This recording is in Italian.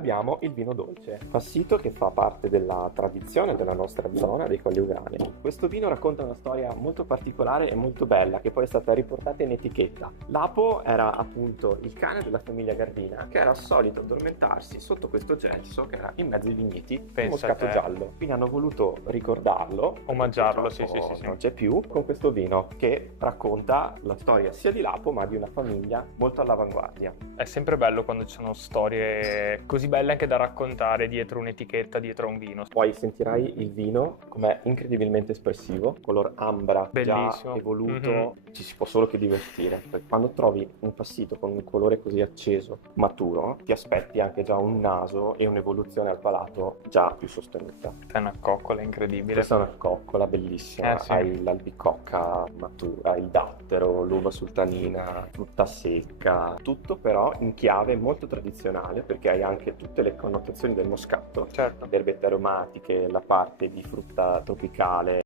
abbiamo il vino dolce, passito che fa parte della tradizione della nostra zona dei Colli Euganei. Questo vino racconta una storia molto particolare e molto bella che poi è stata riportata in etichetta. Lapo era appunto il cane della famiglia Gardina che era solito addormentarsi sotto questo gelso che era in mezzo ai vigneti di Pensa moscato te. giallo. Quindi hanno voluto ricordarlo, Omaggiarlo, perché sì, sì, sì. non c'è più, con questo vino che racconta la storia sia di Lapo ma di una famiglia molto all'avanguardia. È sempre bello quando ci sono storie così belle anche da raccontare dietro un'etichetta, dietro a un vino. Poi sentirai il vino com'è incredibilmente espressivo, color ambra, Bellissimo. già evoluto, ci si può solo che divertire. Perché quando trovi un passito con un colore così acceso, maturo, ti aspetti anche già un naso e un'evoluzione al palato già più sostenuta. È una coccola incredibile. Questa è una coccola bellissima, Sì. hai l'albicocca matura, il dattero, l'uva sultanina, frutta secca, tutto però in chiave molto tradizionale perché hai anche tutte le connotazioni del moscato, Certo. le erbette aromatiche, la parte di frutta tropicale.